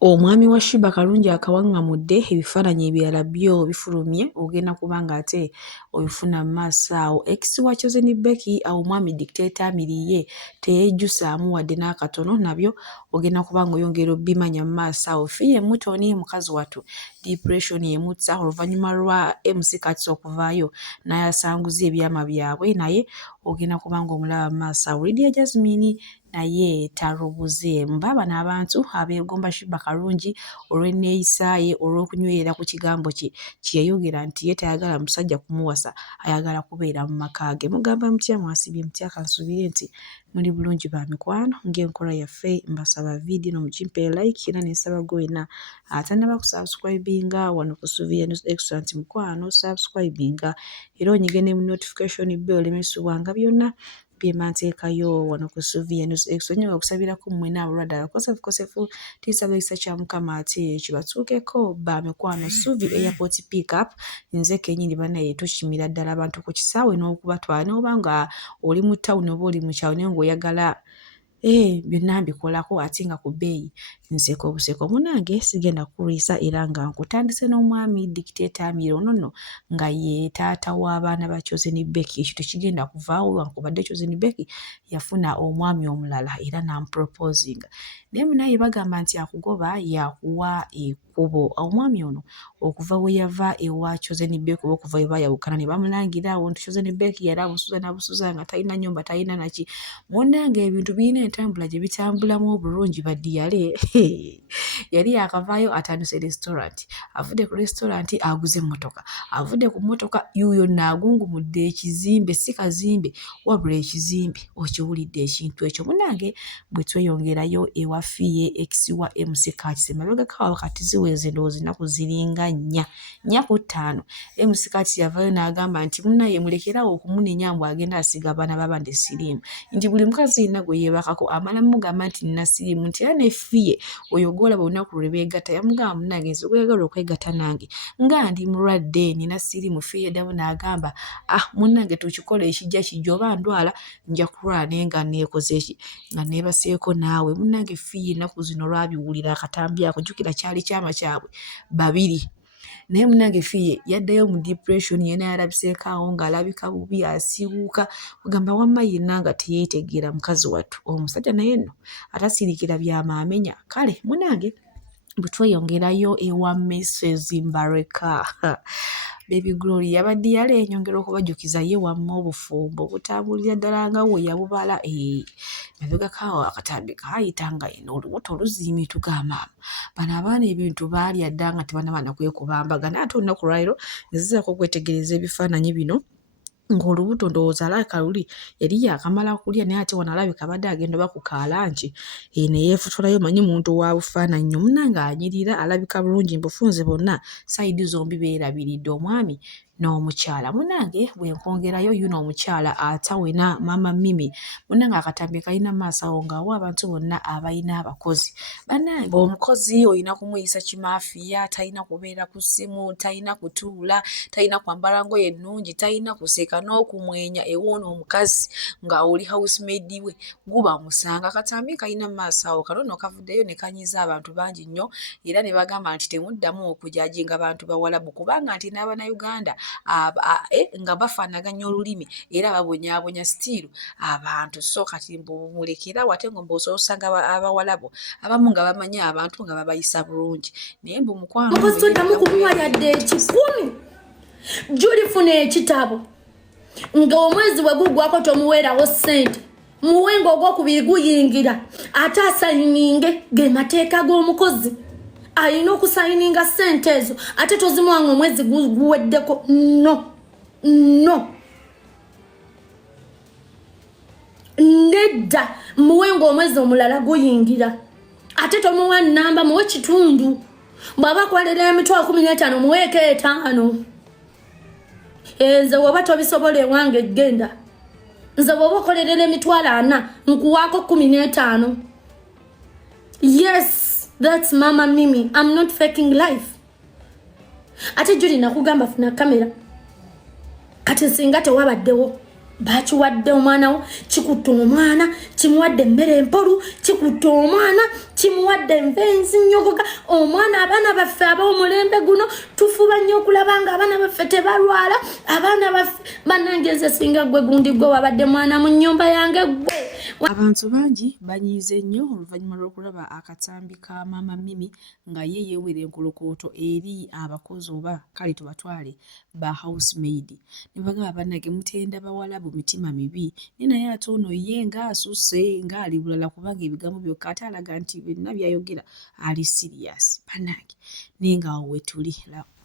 Omwami wa Sheebah Karungi akawaŋŋamudde ebifaananyi ebirala byo bifulumye ogenda kubanga ate obifuna mu maaso awo. Ex wa Chosen Becky awo omwami Dictator Amiriye teyeejjusaamu wadde n'akatono nabyo ogenda kubanga oyongera obbimanya mu maaso awo. Fiye Mutoni mukazi wattu depression emutta oluvannyuma lwa MC Kati okuvaayo n'ayasanguza ebyama byabwe naye ogenda kubanga omulaba mu maaso awo. Lydia Jasmine naye talubuzeemu. Baabano abantu abeegomba Sheebah Karungi olw'enneeyisaaye olw'okunywerera ku kigambo kye yayogera nti ye tayagala musajja kumuwasa ayagala kubeera mu maka ge. Mugamba mutya mwasibye mutya kansuubire nti muli bulungi ba mikwano ng'enkola yaffe mbasaba vidiyo nomukimpe like era n'ensaba gwena atannaba kusubscribinga wano ku Suuvira News Extra nti mukwano subscribinga era onyige ne mu notification bell olemesebwanga byonna byemba nteekayo wano ku Suuvira News Extra. Nnyo okusabirako mmwe n'abalwadde abakosefukosefu tisaba ekisa kya Mukama ate kibatuukeko ba mikwano. Suuvi Airport Pickup nze kennyini bannaye tukimira ddala abantu ku kisaawe n'okubatwala n'oba nga oli mu ttawuni oba oli mu kyalo naye ng'oyagala byonna mbikolako ate nga ku bbeeyi nseko buseko. Munnange sigenda kukulwisa era nga nkutandise n'omwami Dictator Amiri ono nno nga ye taata w'abaana ba Chosen Becky. Ekyo tekigenda kuvaawo wankubadde Chosen Becky yafuna omwami omulala era n'amuproposinga naye munaye bagamba nti akugoba yakuwa ekkubo. Omwami ono okuva we yava ewa Chosen Becky oba okuva we baayawukana ne bamulangira awo nti Chosen Becky yali abusuza n'abusuza nga talina nnyumba talina naki. Munnange ebintu birina entambula gye bitambulamu obulungi baddiyale. Yali yakavaayo atandise restaurant, avudde ku restaurant aguze emmotoka, avudde ku mmotoka yuuyo n'agungumudde ekizimbe, si kazimbe wabula ekizimbe. Okiwulidde ekintu ekyo munnange bwe tweyongerayo ewa Fiye ex wa MC Kati emabegako awo kati ziweze ndowooza ennaku ziringa 4 ku 5 MC Kati yavaayo n'agamba nti munnaye mulekerawo okumunenya mbw agenda asiga abaana b'abandi siriimu nti buli mukazi yenna gwe yeebakako amala mugamba nti nina siriimu nti era ne Fiye oyo gw'olaba olunaku lwe beegatta yamugamba munnange nze gweyagala okwegatta nange nga ndi mulwadde nina siriimu. Fiye ddamu n'agamba munnange tukikola ekijja kijja oba ndwala nja kulwala naye nga neekoze eki nga neebaseeko naawe. Munnange Fiye ennaku zino lwabiwulira akatambi ako jjukira kyali kyama kyabwe babiri naye munnange Fiye yaddayo mu depression yenna yalabiseeko awo ng'alabika bubi asiiwuuka kugamba wamma yenna nga teyeetegeera mukazi wattu omusajja naye nno atasirikira byamaamenya. Kale munnange bwe tweyongerayo ewa Mrs Mbareka Baby Glory yabadde yale nyongera okubajjukiza ye wamma obufumbo obutambulira ddala nga we yabubala mabegako awo akatambi kaayitanga eno olubuto oluziimituka amaama bano abaana ebintu baalya dda nga tebanaba na kwekubambaga naye ate olunaku lwaliro nzizaako okwetegereza ebifaananyi bino ng'olubuto ndowooza alabika luli yali yakamala kulya naye ate wano alabika abadde agenda oba ku kaalangi ne yeefutulayo manyi muntu wa bufaananyi munnange anyirira alabika bulungi mbufunze bonna sayidi zombi beerabiridde omwami n'omukyala. Munnange bwe nkwongerayo yuno omukyala atawena Mama Mimi munnange akatambi kalina maaso awo ng'awa abantu bonna abalina abakozi bannange omukozi olina kumuyisa kimaafiya talina kubeera ku ssimu talina kutuula talina kwambala ngoye ennungi talina kuseka n'okumwenya ewoono omukazi nga oli housemaid we guba musanga. Akatambi kalina maaso awo kano nno kavuddeyo ne kanyiza abantu bangi nnyo era ne bagamba nti temuddamu okujajinga abantu bawalabu kubanga nti n'Abannayuganda nga bafaanaganya olulimi era babonyaabonya stiiru abantu so kati mbumulekera wate ngo mbusobola osanga abawalabu abamu nga bamanyi abantu nga babayisa bulungi naye mbu mukwano mukosoddamu kumuwa yadde ekikumi julifuna ekitabo nga omwezi we gugwako tomuweerawo ssente muwenga ogwokubiri guyingira ate asayininge ge mateeka g'omukozi alina okusayininga ssente ezo ate tozimuwanga omwezi guweddeko no nedda muwenga omwezi omulala guyingira ate tomuwa nnamba muwe kitundu bw'aba kwalira emitwalo 15 muweeko 5 nze woba tobisobola ewange genda nze woba okolerera emitwalo 4 nkuwaako 15. Yes, that's Mama Mimi. I'm not faking life. Ate Julie nakugamba funa kamera kati singa tewabaddewo bakiwadde omwana wo kikutte omwana kimuwadde emmere empolu kikutte omwana kimuwadde envenzi nnyogoga omwana abaana baffe ab'omulembe guno tufuba nnyo okulaba nga abaana baffe tebalwala abaana baffe bannange singa gwe gundi gwe wabadde mwana mu nnyumba yange gwe. Abantu bangi banyiize nnyo oluvannyuma lw'okulaba akatambi ka maama Mimi nga ye yeewera enkolokooto eri abakozi oba kale tubatwale ba housemaid. Ne bagamba bannange mutenda bawala bu mitima mibi naye ate ono ye ng'asusse ng'ali bulala kubanga ebigambo byokka ate alaga nti byonna by'ayogera ali serious bannange naye ng'awo we tuli.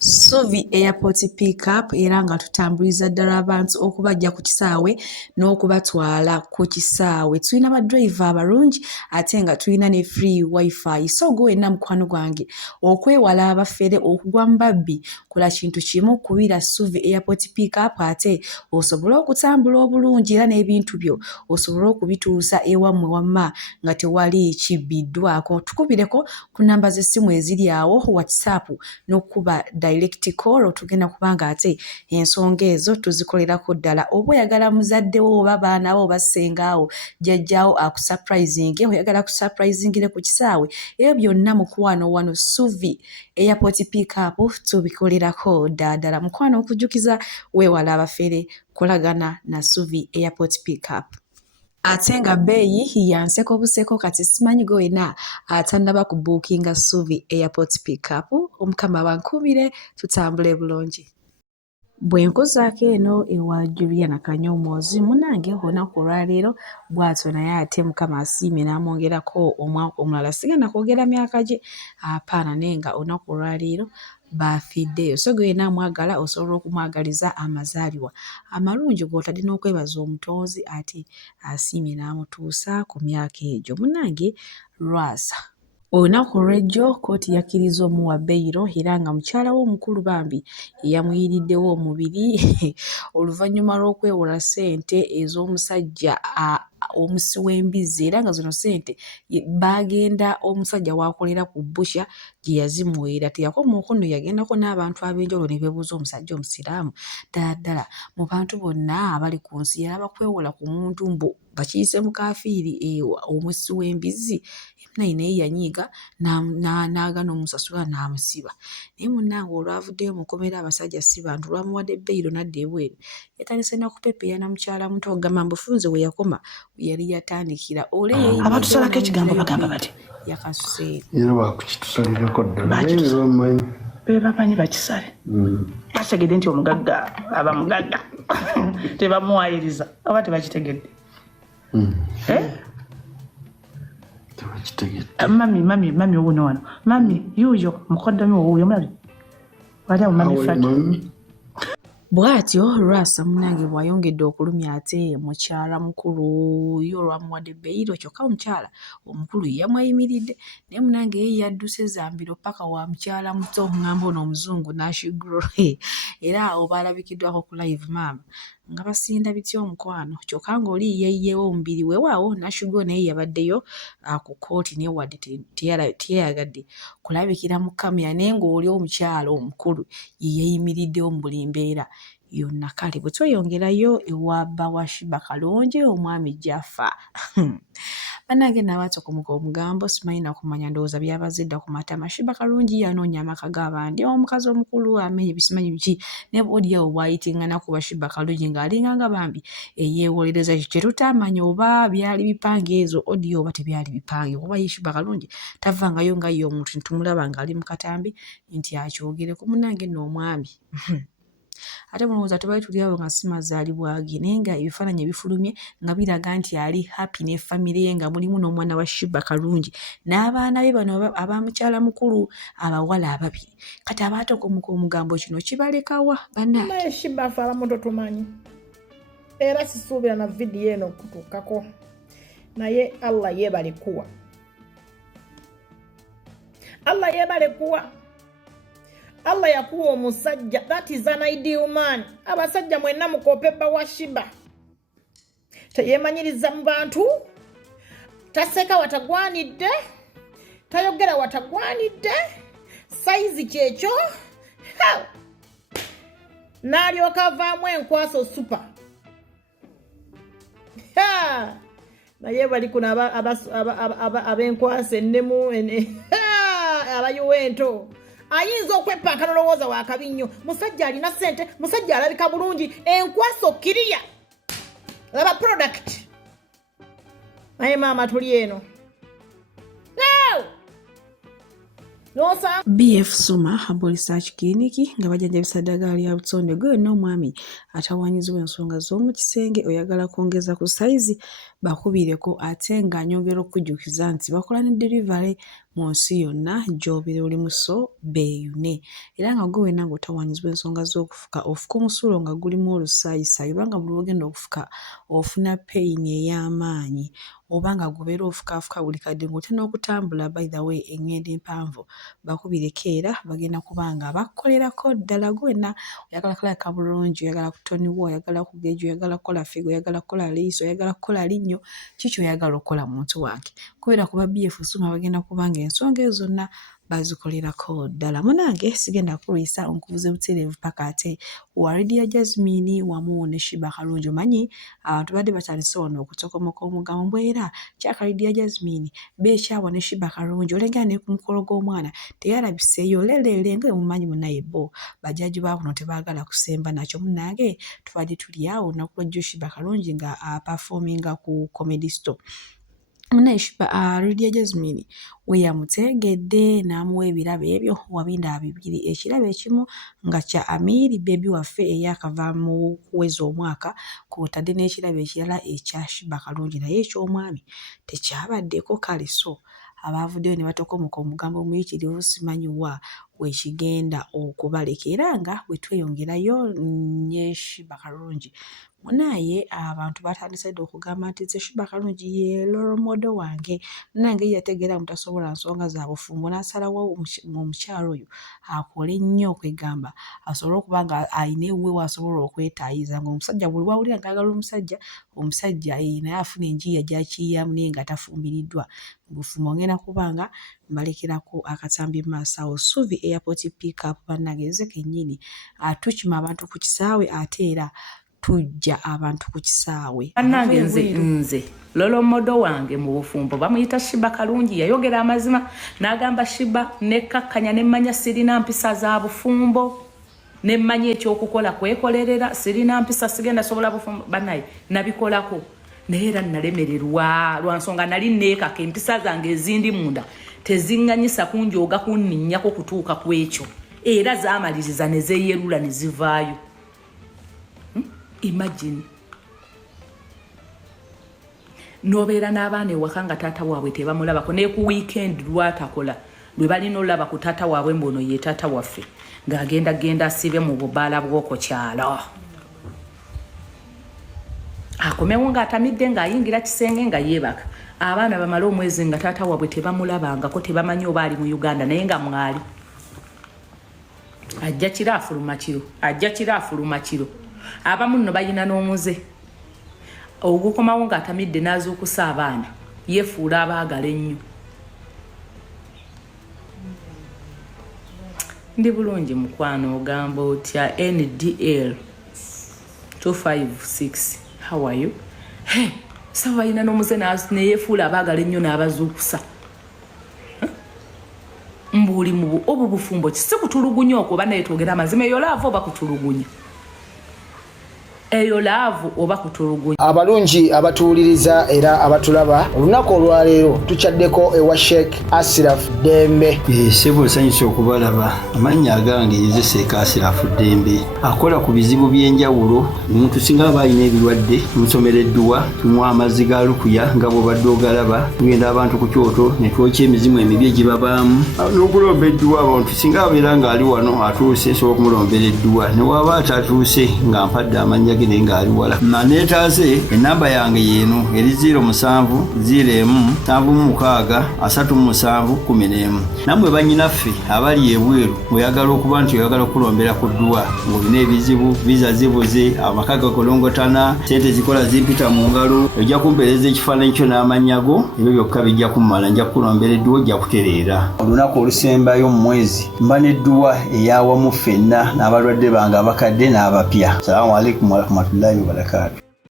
Suvi Airport Pick-up era nga tutambuliza ddala abantu okubajja ku kisaawe n'okubatwala ku kisaawe. Tulina badriver abalungi ate nga tulina ne free wifi. So gwe wenna mukwano gwange okwewala abafere okugwa mu babbi kola kintu kimu kubira Suvi Airport Pick-up ate osobole okutambula obulungi era n'ebintu byo osobole okubituusa ewammwe wamma nga tewali kibbiddwako. Tukubireko ku namba z'essimu eziri awo WhatsApp n'okuba direct call tugenda kubanga ate ensonga ezo tuzikolerako ddala. Oba oyagala muzaddewo oba baanawo oba ssengaawo jjajjaawo akusurprising oyagala kusurprisingire ku kisaawe ebyo byonna mukwano wano Suvi Airport Pick-up tubikolerako ddala. Mukwano okujjukiza weewala abafere kolagana na Suvi Airport Pick-up. Ate nga bbeeyi yanseko buseko kati simanyi gwe wena atannaba ku bookinga Suvi Airport Pick-up omukama bankubire tutambule bulungi. Bwe nkozaako eno ewa Juliana Kanyoomoozi munange olunaku olwaleero bw'atyo naye ate mukama asiimye n'amwongerako omwaka omulala sigenda kwogera myaka gye apaana naye nga olunaku olwaleero baafiddeyo. So gwe wena amwagala osobola okumwagaliza amazaalibwa amalungi gw'otadde n'okwebaza omutonzi ate asiimye n'amutuusa ku myaka egyo. Munnange lwasa olunaku olw'ejjo kkooti yakkiriza omuwa beyiro era nga mukyala we omukulu bambi yamuyiriddewo omubiri oluvannyuma lw'okwewola ssente ez'omusajja omusi w'embizzi era nga zino ssente baagenda omusajja w'akolera ku busha gye yazimuweera. Teyakomaako nno yagendako n'abantu ab'enjawulo ne beebuuza omusajja omusiraamu ddala mu bantu bonna abali ku nsi yalaba kwewola ku muntu mbu bakiyise mu kaafiiri omusi w'embizzi naye yanyiiga n'agaana omusasula n'amusiba. Naye munnange olwavuddeyo mukomera abasajja si bantu lwamuwadde beyiro n'adda ebweru yatandise nakupepeya na mukyala muto ogamba mbufunze we yakoma yali yatandikira ole abatusalako ekigambo bagamba bati yakasuseeko era bakukitusalirako ddala be bamanyi bakisale bategedde nti omugagga aba mugagga tebamuwayiriza oba tebakitegedde mami owuno wano mami yuuyo mukoddomi owuuyo mulabi wali awo mami fati bw'atyo lwasa munnange bw'ayongedde okulumya ate mukyala mukulu yo olwamuwadde beyiro kyokka omukyala omukulu yamwayimiridde naye munnange ye yadduse zambiro paka wa mukyala muto ngamba ono omuzungu nashiguro era awo baalabikiddwako ku live maama nga basinda bitya omukwano kyokka ng'oli yeeyeewo omubiri weewaawo nashiguro naye yabaddeyo ku kkooti naye wadde teyayagadde kulabikira mu kamera naye ng'oli omukyala omukulu ye yeeyimiriddewo mu buli mbeera yonna. Kale bwe tweyongerayo ewa Bawashiba Kalonje omwami Jaffa bannange n'abatokumuka omugambo simanyi nakumanya ndowooza byabazidda ku matama. Shiba Kalonji yanoonya amaka g'abandi omukazi omukulu amenye bisimanyi biki ne bw'oliawo bwayitingana ku Bashiba Kalonji ng'alinga nga bambi eyeewolereza kye tutamanya oba byali bipange ezo odiyo oba tebyali bipange kuba ye Shiba Kalonji tavangayo nga ye omuntu ntumulaba ng'ali mu katambi nti akyogereko. Munnange nno omwami ate mulowooza tubali tuli abo nga si mazaalibwa ge naye nga ebifaananyi ebifulumye nga biraga nti ali happy ne famire ye nga mulimu n'omwana wa Shiba Kalonji n'abaana be bano abamukyala mukulu abawala ababiri. Kati abaatokomuka omugambo kino kibalekawa bannange Shiba afaala muto tumanyi era sisuubira na vidiyo eno okutuukako naye Allah yeebalekuwa Allah yakuwa omusajja, that is an ideal man. Abasajja mwenna mukope Bawashiba teyemanyiriza mu bantu taseka watagwanidde tayogera watagwanidde saizi kyekyo n'alyoka avaamu enkwaso super naye bali kuna abenkwasa ennemu abayuwento ayinza okweppanka nolowooza wakabi nnyo musajja alina ssente musajja alabika bulungi enkwaso kiriya laba product naye maama tuli eno BF Suma Herbal Research Clinic nga bajjanjabisa ddagala lya butonde gwe n'omwami atawaanyizibwa ensonga z'omu kisenge oyagala kwongeza ku sayizi bakubireko ate ng'anyongera okujjukiza nti bakola ne delivery mu nsi yonna gy'obeera oli muso beeyune era nga gwe wenna ng'otawaanyizibwa ensonga z'okufuka ofuka omusulo nga gulimu olusaayisaayi oba nga buli lwogenda okufuka ofuna peyini ey'amaanyi oba nga gubeera ofukaafuka buli kadde ng'otya n'okutambula by the way engendo empanvu bakubireko era bagenda kuba nga bakukolerako ddala gwenna oyagala kulabika bulungi oyagala kutoniwa oyagala kugeja oyagala kukola figo oyagala kukola liiso oyagala kukola linnyo kiki oyagala okukola muntu wange kubera kuba BF Suma bagenda kuba nga ensonga ezo zonna bazikolerako ddala munange sigenda kulwisa onkubuze butereevu paka ate wa Lydia Jasmine wamu ne Shiba Kalungi omanyi abantu badde batandise wano okutokomoka omugambo era kyaka Lydia Jasmine beekyawa ne Shiba Kalungi olenga ne ku mukolo gw'omwana teyalabiseeyo lelele nga mumanyi munaye bo bajaji baabuno tebaagala kusemba nakyo munange tubadde tuli awo nakulwa Shiba Kalungi nga performinga ku Comedy Store Lydia Jasmine we yamutegedde n'amuwa ebirabo ebyo wabinda bibiri ekirabo ekimu nga kya Amiri bebi waffe eyakava mu kuweza omwaka kw'otadde n'ekirabo ekirala ekya Shiba Kalungi naye eky'omwami tekyabaddeko kale so abavuddeyo ne batokomoka omugambo omuyitirivu simanyiwa wekigenda okubaleka era nga bwe tweyongerayo nye Shiba Kalungi munaye abantu batandise dde okugamba nti nze Shiba Kalungi ye role model wange nange yategeera mutasobola nsonga za bufumbo n'asalawo omukyalo oyo akole nnyo okwegamba asobole okuba nga ayina ewuwe w'asobola okwetaayiza ng'omusajja buli wawulira ng'agala omusajja naye afuna enjiya gy'akiyiyamu naye nga tafumbiriddwa bufumbo ngenda kuba nga mbalekerako akatambi maaso awo Suvi Airport pick up bannageze kennyini tukima abantu ku kisaawe ate era tujja abantu ku kisaawe annange nze lolo modo wange mu bufumbo bamuyita Shiba Kalungi yayogera amazima n'agamba Shiba nekkakkanya nemmanya sirina mpisa za bufumbo nemmanya ekyokukola kwekolerera sirina mpisa sigenda sobola bufumbo banaye nabikolako naye era nalemererwa lwansonga nali neekaka empisa zange ezindi munda teziŋŋanyisa kunjooga kunninnyako kutuuka ku ekyo era zaamaliriza ne zeeyerula ne zivaayo imagine nobeera n'abaana ewaka nga taata waabwe tebamulabako naye ku weekend lwatakola lwe balina olaba ku taata waabwe mbono ye taata waffe ng'agenda asibe mu bubaala bw'oko kyalo akomewo ng'atamidde ng'ayingira kisenge nga yeebaka abaana bamala omwezi nga taata waabwe tebamulabangako tebamanyi oba ali mu Uganda naye nga mwali ajja kiraafuluma kiro abamu nno balina n'omuze ogukomawo ng'atamidde n'azuukusa abaana yeefuula abaagala ennyo ndi bulungi mukwano ogamba otya NDL 256 how are you saba balina n'omuze neyeefuula abaagala ennyo n'abazuukusa mbuli mu obu bufumbo kisi kutulugunya okuba naye twogera amazima eyo laavu oba kutulugunya eyo laavu oba kutulugunya abalungi abatuwuliriza era abatulaba olunaku olwaleero tukyaddeko ewa Sheikh Ashraf Dembe sebo nsanyusa okubalaba amannya agange yezeseeka Ashraf Dembe akola ku bizibu by'enjawulo omuntu singa aba alina ebirwadde tumusomereddwa tumuwa amazzi ga lukuya nga bw'obadde ogalaba tugenda abantu ku kyoto ne twokya emizimu emibi egibabaamu n'okulomba edduwa abantu singa abeera ng'ali wano atuuse sobola okumulombera edduwa ne waba atatuuse nga mpadde amanya gene ngali wala manetaze enamba yange yeno eri 0707763711 namwe banyinaffe abali ebweru oyagala okuba nti oyagala okulombera ku dduwa ng'olina ebizibu visa zibuze amakaga kolongotana sente zikola zimpita mu ngalo ojja kumpereza ekifaananyi kyo n'amanyago ebyo byokka bijja kummala nja kukulombera edduwa ojja kutereera olunaku olusembayo mu mwezi mba n'edduwa eyawamu ffenna n'abalwadde bange abakadde n'abapya. Assalamu alaikum warahmatullahi wabarakatuh.